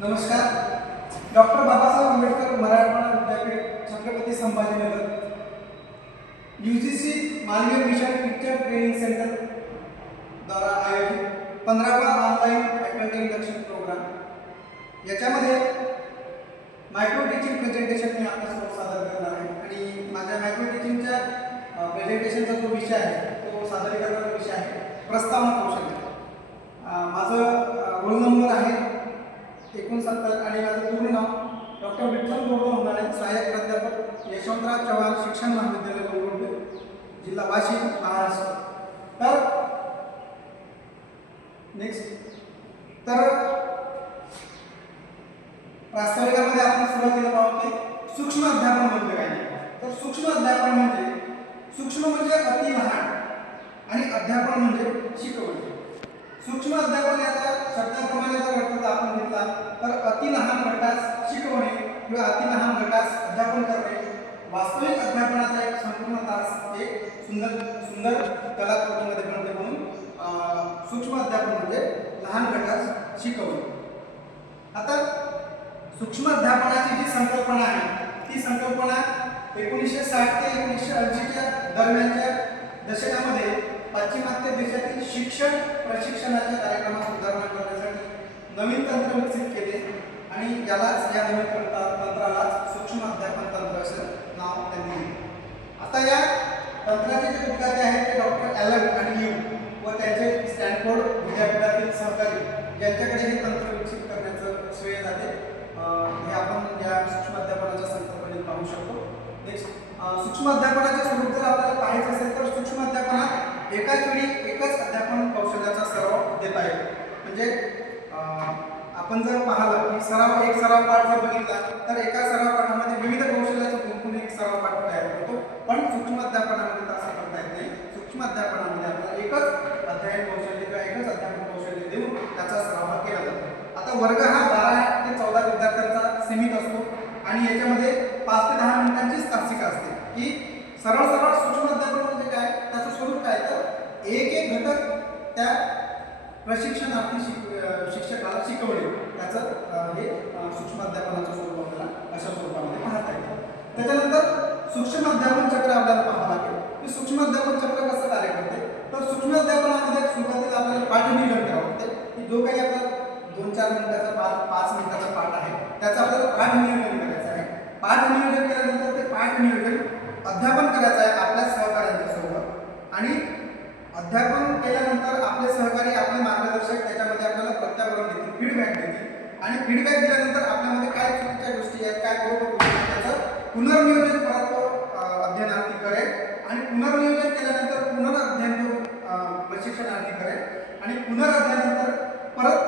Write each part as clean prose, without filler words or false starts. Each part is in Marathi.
नमस्कार. डॉक्टर बाबासाहेब आंबेडकर मराठवाडा विद्यापीठ छत्रपती संभाजीनगर UGC माननीय मिशन टीचर ट्रेनिंग सेंटर द्वारा आयोजित 15वा ऑनलाईन फॅकल्टी इंडक्शन प्रोग्राम याच्यामध्ये मायक्रो टीचिंग प्रेझेंटेशन मी आपल्यासमोर सादर करणार आहे आणि माझ्या मायक्रो टीचिंगच्या प्रेझेंटेशनचा जो विषय आहे तो सादरीकरणाचा विषय आहे प्रस्तावना कौशल्य. माझं रोल नंबर आहे 69 आणि माझं पूर्ण नाव डॉक्टर विठ्ठल गोडबोले होणारे, सहाय्यक प्राध्यापक यशवंतराव चव्हाण शिक्षण महाविद्यालय गोंदिवली, जिल्हा वाशिम, महाराष्ट्र. तर प्रास्ताविकामध्ये आपण सुरुवातीला पाहू की सूक्ष्म अध्यापन म्हणजे काय. तर सूक्ष्म अध्यापन म्हणजे सूक्ष्म म्हणजे अति लहान आणि अध्यापन म्हणजे शिकवणे. सूक्ष्म अध्यापन याचा शब्दाप्रमाणे जर अर्थ आपण घेतला तर अति लहान गटास शिकवणे किंवा अति लहान गटास अध्यापन करणे. वास्तविक अध्यापनाचा एक संपूर्ण तास एक सुंदर कलाकृतीमध्ये बनवणे म्हणून सूक्ष्म अध्यापन म्हणजे लहान गटास शिकवणे. आता सूक्ष्म अध्यापनाची जी संकल्पना आहे ती संकल्पना 1960 ते 1980च्या दरम्यानच्या दशकामध्ये पाश्चिमात्य देशातील शिक्षण प्रशिक्षणाच्या कार्यक्रमात सुधारणा करण्यासाठी नवीन तंत्र विकसित केले आणि या नवीन तंत्रालाच सूक्ष्म अध्यापन तंत्र असं नाव त्यांनी दिले. आता या तंत्राचे जे विद्यार्थी आहेत ते डॉक्टर ॲलन आणि यू व त्यांचे स्टॅनफोर्ड विद्यापीठातील सहकारी यांच्याकडे हे तंत्र विकसित करण्याचं श्रेय जाते. हे आपण या सूक्ष्म अध्यापनाच्या संकल्पनेत पाहू शकतो. सूक्ष्म अध्यापनाचे स्वरूप जर आपल्याला पाहायचं असेल तर सूक्ष्म अध्यापनात एकाच वेळी एकच अध्यापन कौशल्याचा सराव देता येतो. म्हणजे आपण जर पाहिलं की एक सराव पाठ जर बघितला तर एका सराव पाठामध्ये विविध कौशल्याचा गुंतून एक सराव पाठ तयार होतो. पण सूक्ष्म अध्यापनामध्ये तसं करता येत नाही. सूक्ष्म अध्यापनामध्ये आपल्याला एकच अध्ययन कौशल्य किंवा एकच अध्यापन कौशल्य देऊन त्याचा सराव केला जातो. आता वर्ग हा 12 ते 14 विद्यार्थ्यांचा सीमित असतो आणि याच्यामध्ये 5 ते 10 मिनिटांचीच तासिका असते की सरळ सूक्ष्म अध्यापन म्हणजे काय, त्याचं स्वरूप काय, तर एक घटक त्या प्रशिक्षणार्थी शिक्षकाला शिकवणे त्याचं हे सूक्ष्म अध्यापनाचं स्वरूप आपल्याला अशा स्वरूपामध्ये पाहता येतं. त्याच्यानंतर सूक्ष्म अध्यापन चक्र आपल्याला पाहावं लागेल की सूक्ष्म अध्यापन चक्र कसं कार्य करते. तर सूक्ष्म अध्यापनामध्ये सुरुवातीला आपल्याला पाठ नियोजन करावं लागते की जो काही आपला 2-4 मिनिटाचा 5 मिनिटाचा पाठ आहे त्याचा आपल्याला पाठ नियोजन करायचं आहे. पाठ नियोजन केल्यानंतर ते पाठ नियोजन अध्यापन करायचं आहे आपल्या सहकार्यांच्या सोबत आणि अध्यापन केल्यानंतर आपले सहकारी आपले मार्गदर्शक त्याच्यामध्ये आपल्याला प्रत्यावरण देतील, फीडबॅक देतील आणि फीडबॅक दिल्यानंतर आपल्यामध्ये काय चुकीच्या गोष्टी आहेत, काय बरोबर गोष्टी आहेत त्याचं पुनर्नियोजन परत अध्ययनार्थी करेल आणि पुनर्नियोजन केल्यानंतर पुनरअध्ययन प्रशिक्षणार्थी करेल आणि पुनरअध्ययनानंतर परत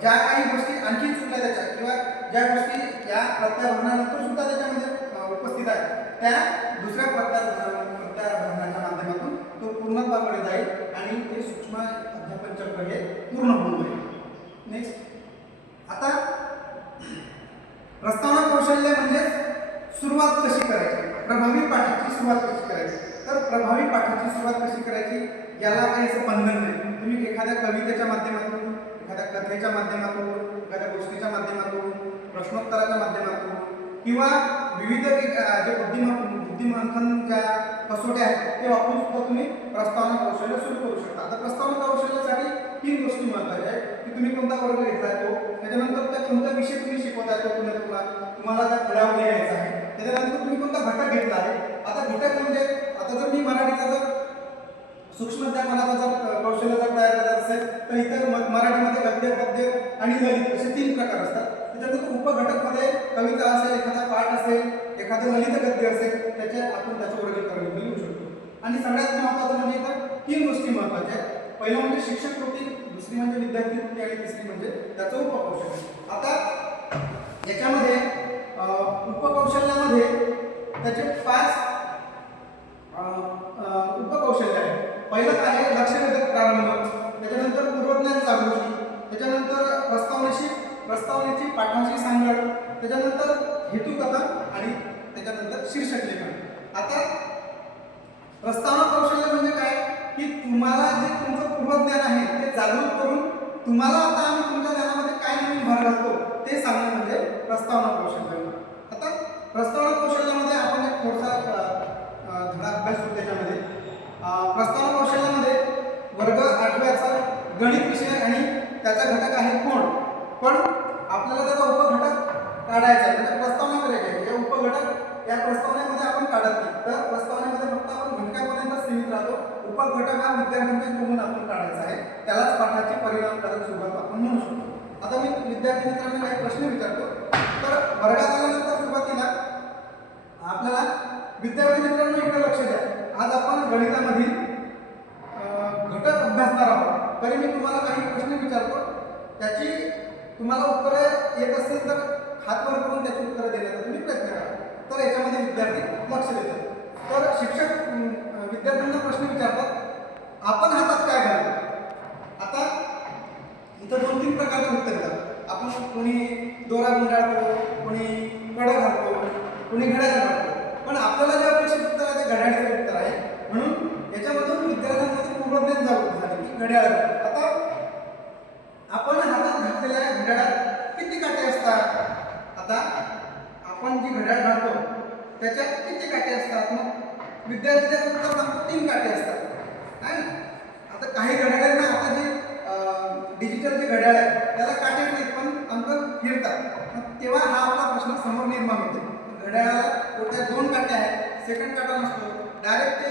ज्या काही गोष्टी आणखी चुकल्या त्याच्या किंवा ज्या गोष्टी या प्रत्यावरणानंतर सुद्धा त्याच्यामध्ये उपस्थित आहेत त्या दुसऱ्या प्रत्यावरणाच्या माध्यमातून तो पूर्णत्वाकडे जाईल आणि ते सूक्ष्म अध्यापन चक्र हे पूर्ण होऊन जाईल. नेक्स्ट, आता प्रस्तावना कौशल्य म्हणजे सुरुवात कशी करायची, प्रभावी पाठाची सुरुवात कशी करायची. तर प्रभावी पाठाची सुरुवात कशी करायची याला काही असं बंधन नाही. तुम्ही एखाद्या कवितेच्या माध्यमातून, एखाद्या कथेच्या माध्यमातून, एखाद्या गोष्टीच्या माध्यमातून, प्रश्नोत्तराच्या माध्यमातून किंवा विविध जे बुद्धिमंथन ज्या कसोट्या आहेत ते वापरून सुद्धा तुम्ही प्रस्तावना कौशल्य सुरू करू शकता. आता प्रस्तावना कौशल्यासाठी 3 गोष्टी महत्त्वाच्या आहेत की तुम्ही कोणता वर्ग घेतला तो, त्याच्यानंतर त्या कोणता विषय तुम्ही शिकवता तो तुम्हाला त्या फळ्यामध्ये यायचा आहे, त्याच्यानंतर तुम्ही कोणता घटक घेतला आहे. आता घटक म्हणजे आता जर मी मराठीचा जर सूक्ष्म अध्यापनाचा जर कौशल्य जर तयार करायचं असेल तर इतर मराठीमध्ये गद्य, पद्य आणि ललित असे 3 प्रकार असतात. त्याच्यानंतर उपघटकमध्ये कविता असेल, एखादा पाठ असेल, एखादं ललित गद्य असेल आपण त्याचं वर्गीकरण लिहू शकतो. आणि सगळ्यात महत्त्वाचं म्हणजे इतर 3 गोष्टी महत्त्वाच्या आहेत. पहिलं म्हणजे शिक्षक कृती, दुसरी म्हणजे विद्यार्थी कृती आणि तिसरी म्हणजे त्याचं उपकौशल्य. आता याच्यामध्ये उपकौशल्यामध्ये त्याचे 5 उपकौशल्य आहेत. पहिलं आहे लक्षवेधक प्रारंभ, त्याच्यानंतर पूर्वज्ञान जागृती, त्याच्यानंतर प्रस्तावनेची पाठाची सांगड, त्याच्यानंतर हेतुकथन आणि त्याच्यानंतर शीर्षक लेखन. आता प्रस्तावना कौशल्य म्हणजे काय की तुम्हाला जे तुमचं पूर्वज्ञान आहे ते जागृत करून तुम्हाला आता आम्ही तुमच्या ज्ञानामध्ये काय नवीन भर घालतो ते सांगणार प्रस्तावना कौशल्य. आता प्रस्तावना कौशल्यामध्ये आपण एक थोडासा धडा अभ्यास होतो त्याच्यामध्ये. प्रस्तावना कौशल्यामध्ये वर्ग 8व्याचा गणित विषय आणि त्याचा घटक आहे कोण. पण आपल्याला त्याचा उपघटक काढायचा आहे, म्हणजे प्रस्तावना करायची आहे. हे उपघटक या प्रस्तावनेमध्ये आपण काढत नाही, तर प्रस्तावनेमध्ये फक्त आपण घटकापर्यंत सीमित राहतो. उपघटक हा विद्यार्थ्यांच्या कडून आपण काढायचा आहे, त्यालाच पाठाची परिणामकारक सुरुवात आपण म्हणू शकतो. आता मी विद्यार्थी मित्रांना काही प्रश्न विचारतो. तर वर्गात आल्यानंतर सुरुवातीला आपल्याला विद्यार्थी मित्रांनो इकडे लक्ष द्या. आज आपण गणितामधील घटक अभ्यासणार आहोत. तरी मी तुम्हाला काही प्रश्न विचारतो, त्याची तुम्हाला उत्तरे येत असेल तर हात वर करून त्याची उत्तरं देण्याचा तुम्ही प्रयत्न करा. तर याच्यामध्ये विद्यार्थी लक्ष देतात. तर शिक्षक विद्यार्थ्यांना प्रश्न विचारतात, आपण हातात काय घालतो. आता इथं 2-3 प्रकारचे उत्तर येतात. आपण कोणी दोरा गुंडाळतो, कोणी कड घालतो, कोणी घड्याळ घालतो. पण आपल्याला जे अपेक्षित उत्तर आहे ते घड्याळाचे उत्तर आहे. म्हणून याच्यामधून विद्यार्थ्यांमध्ये पूर्वज्ञान झाले की घड्याळ. आता आपण हातात घातलेल्या घड्याळात किती काटे असतात. आता आपण जी घड्याळ घालतो त्याच्यात किती काटे असतात. मग विद्यार्थ्यांचं उत्तर सांगतो 3 काटे असतात, आहे ना. आता काही घड्याळांना आता जे डिजिटल जे घड्याळ आहे त्याला काटे नाहीत, पण अंक फिरतात. तेव्हा हा आपला प्रश्न समोर निर्माण होतो. घड्याळाला कोणत्या 2 काटे आहेत, सेकंड काटा नसतो, डायरेक्ट ते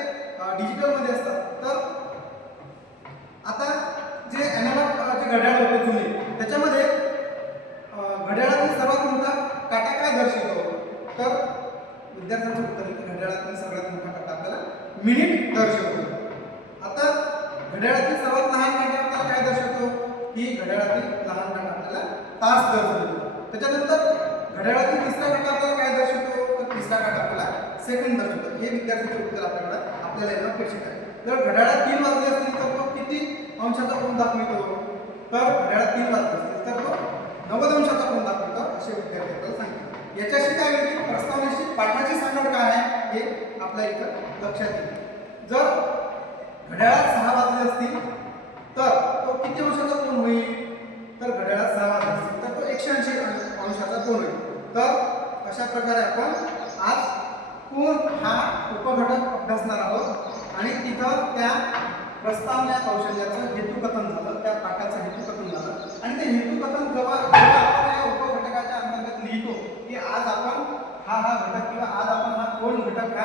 डिजिटलमध्ये असतात. तर आता जे ॲनालॉग जे घड्याळ होते जुने, त्याच्यामध्ये घड्याळातील सर्वात मोठा काटा काय दर्शवतो. तर विद्यार्थ्यांचं उत्तर घड्याळातील सर्वात मोठा काटा आपल्याला मिनिट दर्शवतो. आता घड्याळातील सर्वात लहान काटा आपल्याला काय दर्शवतो की घड्याळातील लहान काटा आपल्याला तास दर्शवतो. त्याच्यानंतर घड्याळातील तिसरा काटा आपल्याला काय दर्शवतो, तर तिसरा काटा आपल्याला सेकंड दर्शवतो. हे विद्यार्थ्यांचे उत्तर आपल्याला येणं अपेक्षित आहे. जर घड्याळात 3 वाजले असतील तर तो किती अंशाचा कोन दाखवितो. तर घड्याळात 3 वाजले असतील तर तो 90 अंशाचा कोन दाखवितो, असे विद्यार्थी आपल्याला सांगतात. याच्याशी काय होईल, प्रस्तावनेशी पाठाची सांगड काय आहे हे आपल्या इथं लक्षात येईल. जर घड्याळात 6 वाजले असतील तर तो किती अंशाचा कोन होईल. तर घड्याळात 6 वाजले असतील तर तो 180 अंशाचा कोन होईल. तर अशा प्रकारे आपण आज कोन हा उपघटक अभ्यासणार आहोत. आणि तिथं त्या प्रस्तावना कौशल्याचं हेतुकथन झालं, त्या पाठाचं हेतुकथन झालं. आणि ते हेतुकथन जेव्हा आपण या उपघटकाच्या अंतर्गत लिहितो की आज आपण हा घटक किंवा आज आपण हा कोण घटक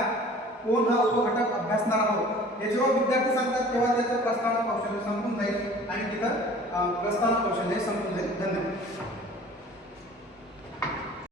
कोण हा उपघटक अभ्यासणार आहोत, हे जेव्हा विद्यार्थी सांगतात तेव्हा त्याचं प्रस्तावना कौशल्य संपून जाईल आणि तिथं प्रस्तावना कौशल्य संपून जाईल. धन्यवाद.